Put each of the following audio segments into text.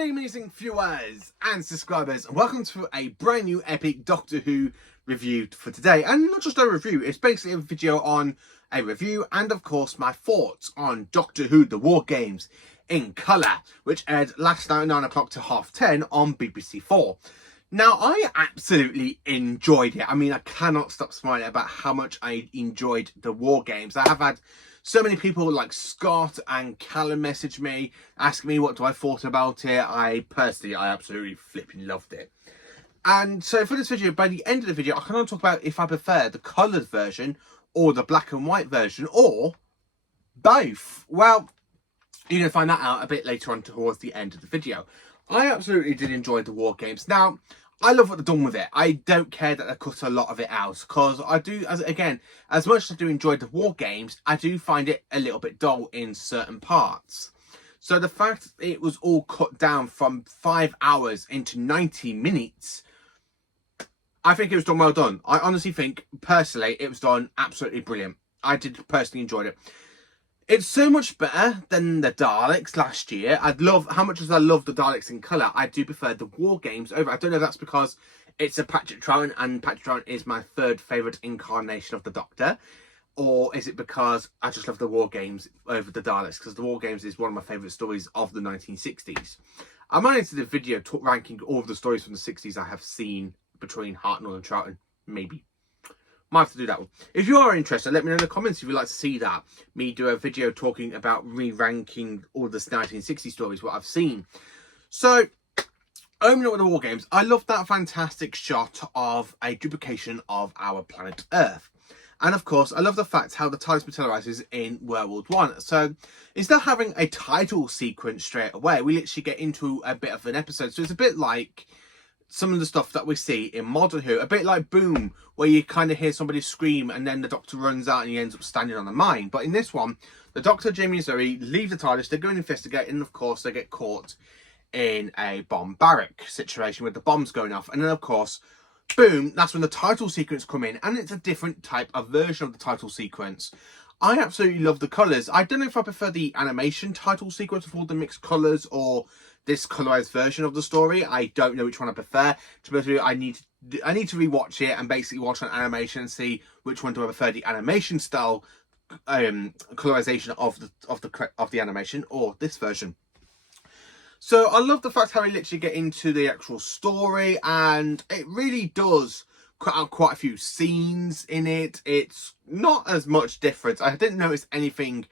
G'day amazing viewers and subscribers, and welcome to a brand new epic Doctor Who review for today. And not just a review, it's basically a video on a review and of course my thoughts on Doctor Who The War Games in colour, which aired last night at 9 o'clock to 10:30 on BBC4. Now, I absolutely enjoyed it. I mean, I cannot stop smiling about how much I enjoyed the War Games. I have had so many people like Scott and Callum message me, asking me what do I thought about it. I absolutely flipping loved it. And so for this video, by the end of the video, I can talk about if I prefer the coloured version or the black and white version or both. Well, you're going to find that out a bit later on towards the end of the video. I absolutely did enjoy the War Games. Now, I love what they've done with it. I don't care that they cut a lot of it out, because I do, as much as I do enjoy the War Games, I do find it a little bit dull in certain parts. So the fact it was all cut down from 5 hours into 90 minutes, I think it was done well done. I honestly think, personally, it was done absolutely brilliant. I did personally enjoy it. It's so much better than the Daleks last year. How much as I love the Daleks in colour, I do prefer the War Games over. I don't know if that's because it's a Patrick Troughton and Patrick Troughton is my third favourite incarnation of the Doctor. Or is it because I just love the War Games over the Daleks? Because the War Games is one of my favourite stories of the 1960s. I might into the video ranking all of the stories from the 60s I have seen between Hartnell and Troughton. Maybe. Might have to do that one. If you are interested, let me know in the comments if you'd like to see that. Me do a video talking about re-ranking all the 1960 stories, what I've seen. So, opening up with the War Games, I love that fantastic shot of a duplication of our planet Earth. And of course, I love the fact how the TARDIS materialises in World War One. So, instead of having a title sequence straight away, we literally get into a bit of an episode. So, it's a bit like some of the stuff that we see in Modern Who, a bit like Boom, where you kind of hear somebody scream and then the Doctor runs out and he ends up standing on the mine. But in this one, the Doctor, Jamie and Zoe leave the TARDIS, they go and investigate, and of course they get caught in a bomb barrack situation with the bombs going off. And then of course, boom, that's when the title sequence come in, and it's a different type of version of the title sequence. I absolutely love the colours. I don't know if I prefer the animation title sequence with all the mixed colours or this colorized version of the story. I don't know which one I prefer. To be honest with you, I need to rewatch it and basically watch an animation and see which one do I prefer, the animation style colorization of the animation or this version. So I love the fact how we literally get into the actual story, and it really does cut out quite a few scenes in it. It's not as much difference. I didn't notice anything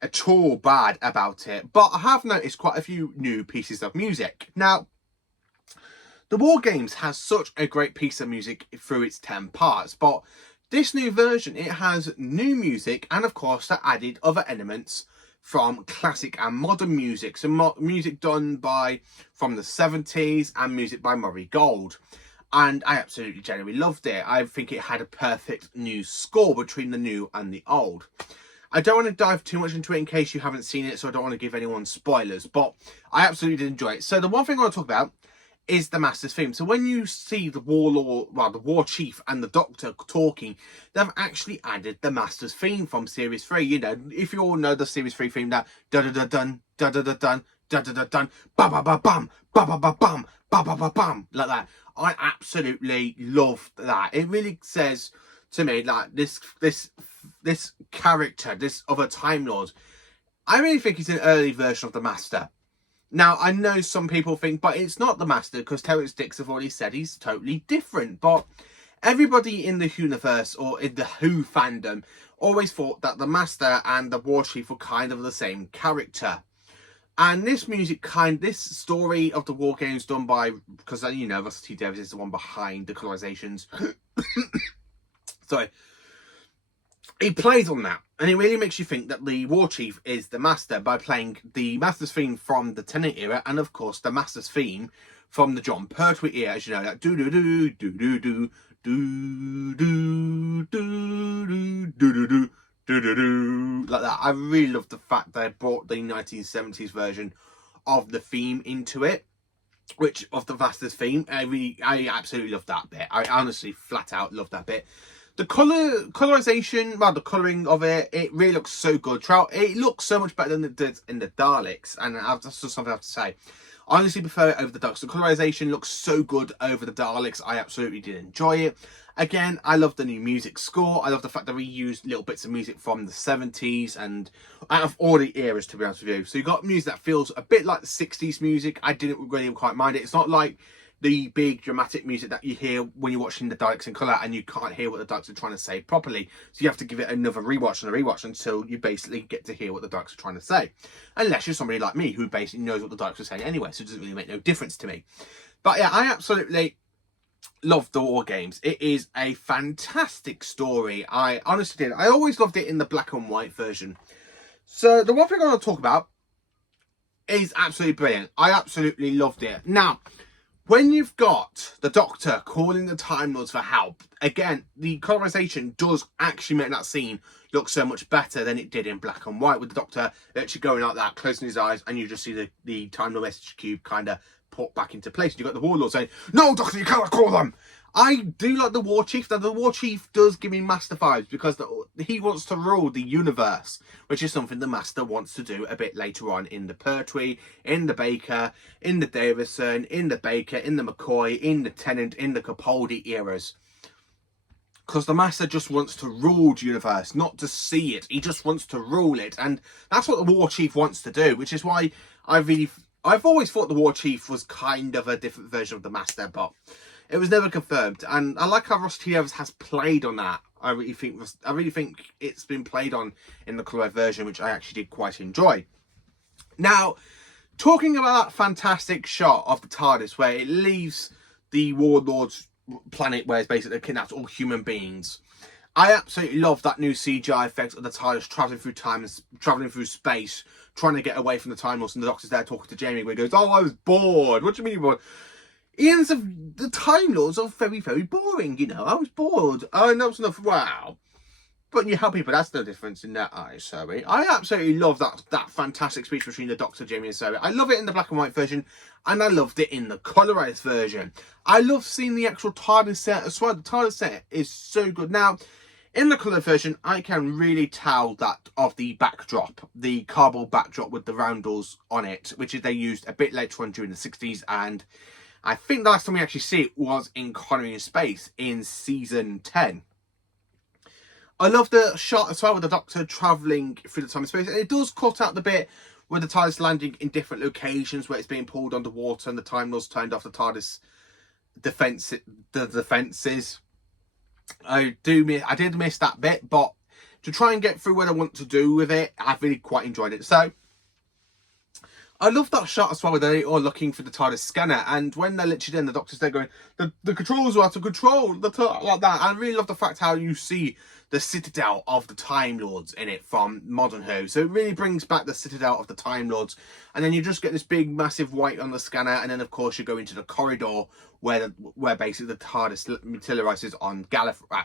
at all bad about it, but I have noticed quite a few new pieces of music. Now, the War Games has such a great piece of music through its 10 parts, but this new version, it has new music, and of course they added other elements from classic and modern music. So music done from the 70s and music by Murray Gold. And I absolutely genuinely loved it. I think it had a perfect new score between the new and the old. I don't want to dive too much into it in case you haven't seen it, so I don't want to give anyone spoilers, but I absolutely did enjoy it. So the one thing I want to talk about is the Master's theme. So when you see the the War Chief and the Doctor talking, they've actually added the Master's theme from Series 3. You know, if you all know the Series 3 theme, that da-da-da-dun, da-da-da-dun, da-da-da-dun, ba-ba-ba-bum, ba-ba-ba-bum, ba-ba-ba-bum, like that. I absolutely love that. It really says to me, like, this character, this other Time Lord, I really think he's an early version of the Master. Now, I know some people think, but it's not the Master, because Terrence Dicks have already said he's totally different. But everybody in the Whoniverse, or in the Who fandom, always thought that the Master and the War Chief were kind of the same character. And this this story of the War Games done by, because, you know, Russell T Davies is the one behind the colorizations. Sorry. He plays on that, and it really makes you think that the War Chief is the Master by playing the Master's theme from the Tennant era, and of course the Master's theme from the John Pertwee era, as you know, that do do do do do do do do do do do do do do, like that. I really love the fact they brought the 1970s version of the theme into it, which of the Master's theme. I absolutely love that bit. I honestly flat out love that bit. The colorization, well, the colouring of it, it really looks so good. It looks so much better than it did in the Daleks, and that's just something I have to say. I honestly prefer it over the Daleks. The colorization looks so good over the Daleks. I absolutely did enjoy it. Again, I love the new music score. I love the fact that we used little bits of music from the 70s and out of all the eras, to be honest with you. So you got music that feels a bit like the 60s music. I didn't really quite mind it. It's not like the big dramatic music that you hear when you're watching the Daleks in colour and you can't hear what the Daleks are trying to say properly. So you have to give it another rewatch and a rewatch until you basically get to hear what the Daleks are trying to say. Unless you're somebody like me who basically knows what the Daleks are saying anyway, so it doesn't really make no difference to me. But yeah, I absolutely love the War Games. It is a fantastic story. I honestly did. I always loved it in the black and white version. So the one thing I want to talk about is absolutely brilliant. I absolutely loved it. Now, when you've got the Doctor calling the Time Lords for help, again, the colorization does actually make that scene look so much better than it did in black and white, with the Doctor actually going like that, closing his eyes, and you just see the Time Lord message cube kind of put back into place. You've got the Warlord saying, "No, Doctor, you cannot call them." I do like the War Chief. Now, the War Chief does give me Master vibes because he wants to rule the universe, which is something the Master wants to do a bit later on in the Pertwee, in the Baker, in the Davison, in the Baker, in the McCoy, in the Tennant, in the Capaldi eras. Because the Master just wants to rule the universe, not to see it. He just wants to rule it. And that's what the War Chief wants to do, which is why I've always thought the War Chief was kind of a different version of the Master, but it was never confirmed. And I like how Ross T. Evans has played on that. I really think it's been played on in the colour version, which I actually did quite enjoy. Now, talking about that fantastic shot of the TARDIS where it leaves the Warlord's planet where it's basically kidnapped all human beings, I absolutely love that new CGI effect of the TARDIS travelling through time and travelling through space, trying to get away from the Time Lords, and the Doctor's there talking to Jamie where he goes, "Oh, I was bored." "What do you mean you're bored?" "Ian's the Time Lords are very, very boring, you know. I was bored." "Oh, that was enough." "Wow. But you help people, that's no difference in their eyes, Zoe." I absolutely love that fantastic speech between the Doctor, Jamie and Zoe. I love it in the black and white version, and I loved it in the colorized version. I love seeing the actual TARDIS set as well. The TARDIS set is so good. Now, in the colour version, I can really tell that of the backdrop, the cardboard backdrop with the roundels on it, which they used a bit later on during the 60s, and I think the last time we actually see it was in Colony in Space in season 10. I love the shot as well with the Doctor travelling through the time and space. And it does cut out the bit where the TARDIS landing in different locations where it's being pulled underwater and the Time Lords turned off the TARDIS defences. I did miss that bit, but to try and get through what I want to do with it, I've really quite enjoyed it. So I love that shot as well where they're all looking for the TARDIS scanner, and when they're literally in, the Doctor's there going, the controls are out of control, like that. I really love the fact how you see the citadel of the Time Lords in it from Modern Who. So it really brings back the citadel of the Time Lords, and then you just get this big massive white on the scanner, and then of course you go into the corridor where basically the TARDIS materializes on Gallifrey.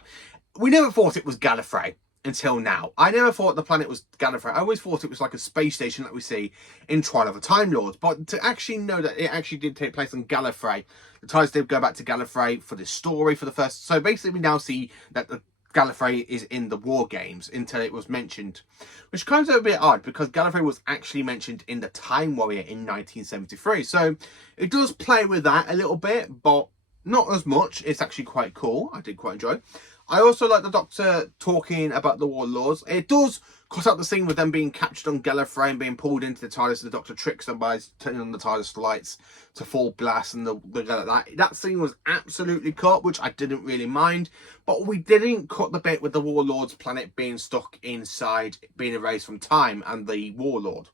We never thought it was Gallifrey until now. I never thought the planet was Gallifrey. I always thought it was like a space station that we see in Trial of the Time Lords. But to actually know that it actually did take place on Gallifrey, the TARDIS did go back to Gallifrey for this story for the first. So basically we now see that the Gallifrey is in the War Games until it was mentioned, which comes out a bit odd because Gallifrey was actually mentioned in the Time Warrior in 1973. So it does play with that a little bit, but not as much. It's actually quite cool. I did quite enjoy it. I also like the Doctor talking about the Warlords. It does cut out the scene with them being captured on Gallifrey and being pulled into the TARDIS. The Doctor tricks them by turning on the TARDIS lights to full blast, and that scene was absolutely cut, which I didn't really mind. But we didn't cut the bit with the Warlord's planet being stuck inside, being erased from time, and the Warlord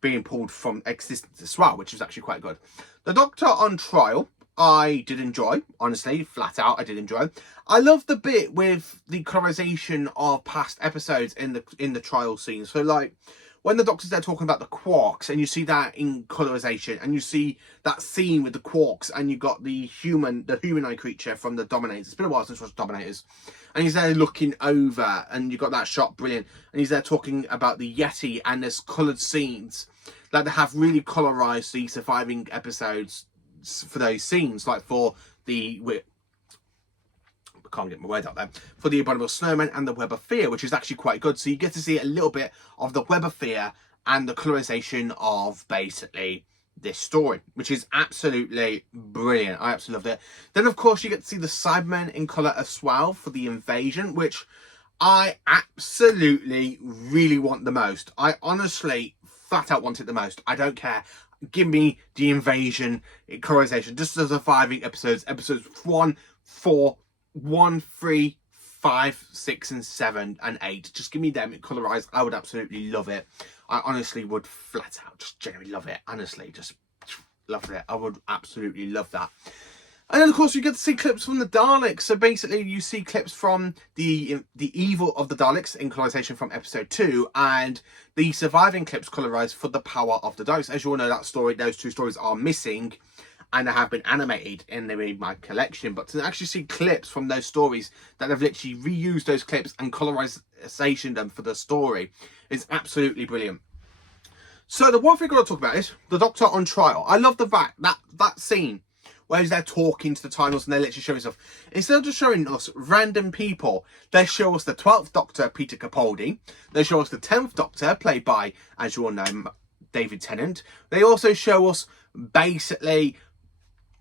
being pulled from existence as well, which was actually quite good. The Doctor on trial, I did enjoy, honestly, flat out, I did enjoy. I love the bit with the colorization of past episodes in the trial scene. So, like, when the Doctor's there talking about the quarks, and you see that in colorization, and you see that scene with the quarks, and you got the humanoid creature from the Dominators. It's been a while since I watched Dominators. And he's there looking over, and you got that shot, brilliant. And he's there talking about the Yeti, and there's coloured scenes. Like, they have really colorized the surviving episodes for those scenes, like for the I can't get my word out there, for the Abominable Snowman and the Web of Fear, which is actually quite good. So you get to see a little bit of the Web of Fear and the colorization of basically this story, which is absolutely brilliant. I absolutely loved it. Then, of course, you get to see the Cybermen in colour as well for the invasion, which I absolutely really want the most. I honestly flat out want it the most. I don't care. Give me the invasion colorization. Just the surviving episodes 1, 4, 1, 3, 5, 6 and 7 and 8. Just give me them colorized. I would absolutely love it. I honestly would flat out just genuinely love it. Honestly, just love it. I would absolutely love that. And then, of course, you get to see clips from the Daleks. So basically, you see clips from the evil of the Daleks in colorization from episode 2, and the surviving clips colorized for the power of the Daleks. As you all know, that story, those two stories are missing, and they have been animated in my collection. But to actually see clips from those stories that have literally reused those clips and colorization them for the story is absolutely brilliant. So the one thing I want to talk about is the Doctor on trial. I love the fact that scene where they're talking to the Time Lords and they're literally showing stuff. Instead of just showing us random people, they show us the 12th Doctor, Peter Capaldi. They show us the 10th Doctor, played by, as you all know, David Tennant. They also show us basically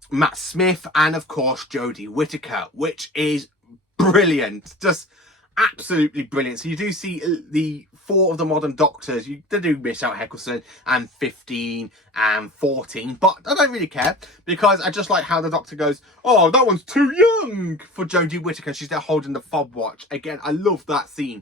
Matt Smith and, of course, Jodie Whittaker, which is brilliant. Just absolutely brilliant. So you do see the 4 of the modern Doctors. They do miss out Eccleston and 15 and 14, but I don't really care because I just like how the Doctor goes, oh, that one's too young for Jodie Whittaker. She's there holding the fob watch. Again, I love that scene.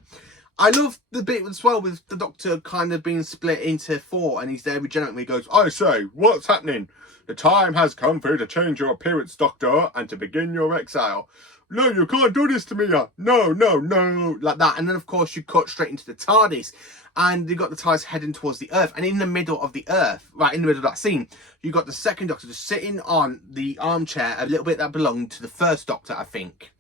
I love the bit as well with the Doctor kind of being split into 4 and he's there regenerating. He goes, I say, what's happening? The time has come for you to change your appearance, Doctor, and to begin your exile. No, you can't do this to me. No, no, no. Like that. And then, of course, you cut straight into the TARDIS. And you got the TARDIS heading towards the Earth. And in the middle of the Earth, right in the middle of that scene, you got the second Doctor just sitting on the armchair, a little bit that belonged to the first Doctor, I think.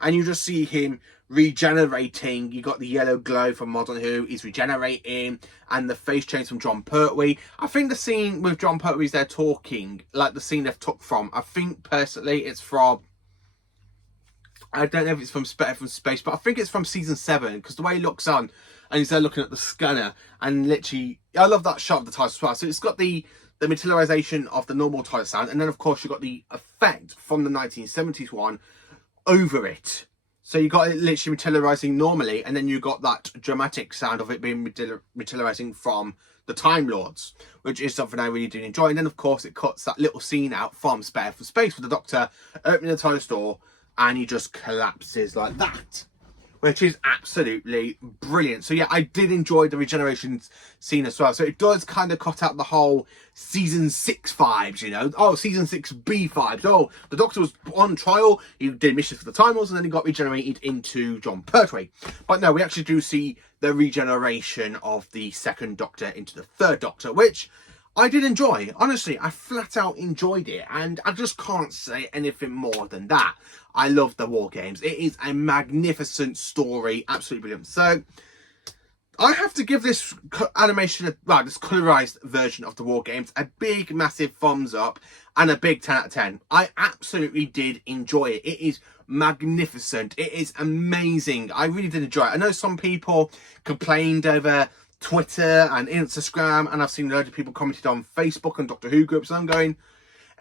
And you just see him regenerating. You got the yellow glow from Modern Who. He's regenerating. And the face change from John Pertwee. I think the scene with John Pertwee's there talking, like the scene they've took from, I think personally it's from, I don't know if it's from Space, but I think it's from season 7 because the way he looks on and he's there looking at the scanner and literally, I love that shot of the TARDIS as well. So it's got the materialization of the normal TARDIS sound, and then of course you've got the effect from the 1970s one over it. So you got it literally materializing normally, and then you got that dramatic sound of it being materializing from the Time Lords, which is something I really do enjoy. And then of course it cuts that little scene out from Spare from Space with the Doctor opening the TARDIS door and he just collapses like that, which is absolutely brilliant. So yeah, I did enjoy the regeneration scene as well. So it does kind of cut out the whole season 6 vibes, you know. Oh, season 6B vibes. Oh, the Doctor was on trial. He did missions for the Time Lords and then he got regenerated into John Pertwee. But no, we actually do see the regeneration of the second Doctor into the third Doctor, which I did enjoy. Honestly, I flat out enjoyed it. And I just can't say anything more than that. I love the War Games. It is a magnificent story. Absolutely brilliant. So I have to give this animation, well, this colorized version of the War Games a big, massive thumbs up and a big 10 out of 10. I absolutely did enjoy it. It is magnificent. It is amazing. I really did enjoy it. I know some people complained over Twitter and Instagram, and I've seen loads of people commented on Facebook and Doctor Who groups, and I'm going,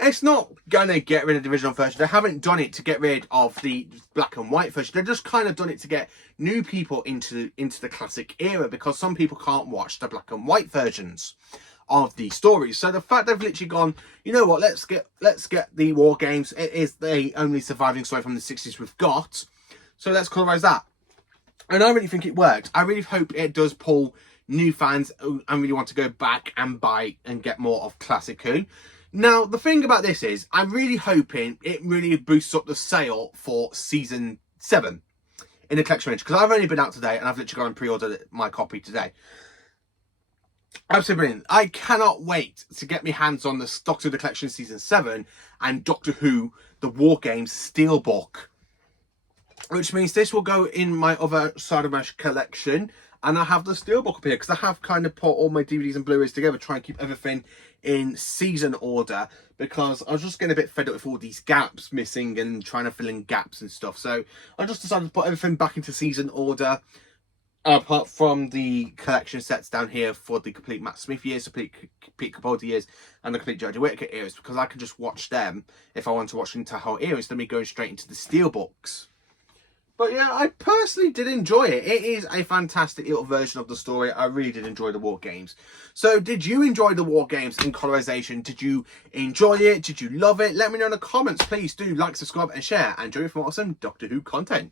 it's not gonna get rid of the original version. They haven't done it to get rid of the black and white version. They've just kind of done it to get new people into the classic era, because some people can't watch the black and white versions of the stories. So the fact they've literally gone, you know what, let's get the War Games. It is the only surviving story from the 60s we've got, so let's colorize that. And I really think it worked. I really hope it does pull new fans and really want to go back and buy and get more of classic Who. Now, the thing about this is, I'm really hoping it really boosts up the sale for season 7 in the collection range, because I've only been out today and I've literally gone and pre-ordered my copy today. Absolutely brilliant. I cannot wait to get my hands on the Doctor Who the Collection season 7 and Doctor Who the War Games Steelbook, which means this will go in my other side of my collection, and I have the Steelbook up here because I have kind of put all my DVDs and Blu-rays together, try and keep everything in season order, because I was just getting a bit fed up with all these gaps missing and trying to fill in gaps and stuff. So I just decided to put everything back into season order. apart from the collection sets down here for the complete Matt Smith years, complete Capaldi years, and the complete Jodie Whittaker eras, because I can just watch them if I want to watch the entire whole era instead of me going straight into the Steelbooks. But yeah, I personally did enjoy it. It is a fantastic little version of the story. I really did enjoy the War Games. So did you enjoy the War Games in colorization? Did you enjoy it? Did you love it? Let me know in the comments. Please do like, subscribe and share. And join me for more awesome Doctor Who content.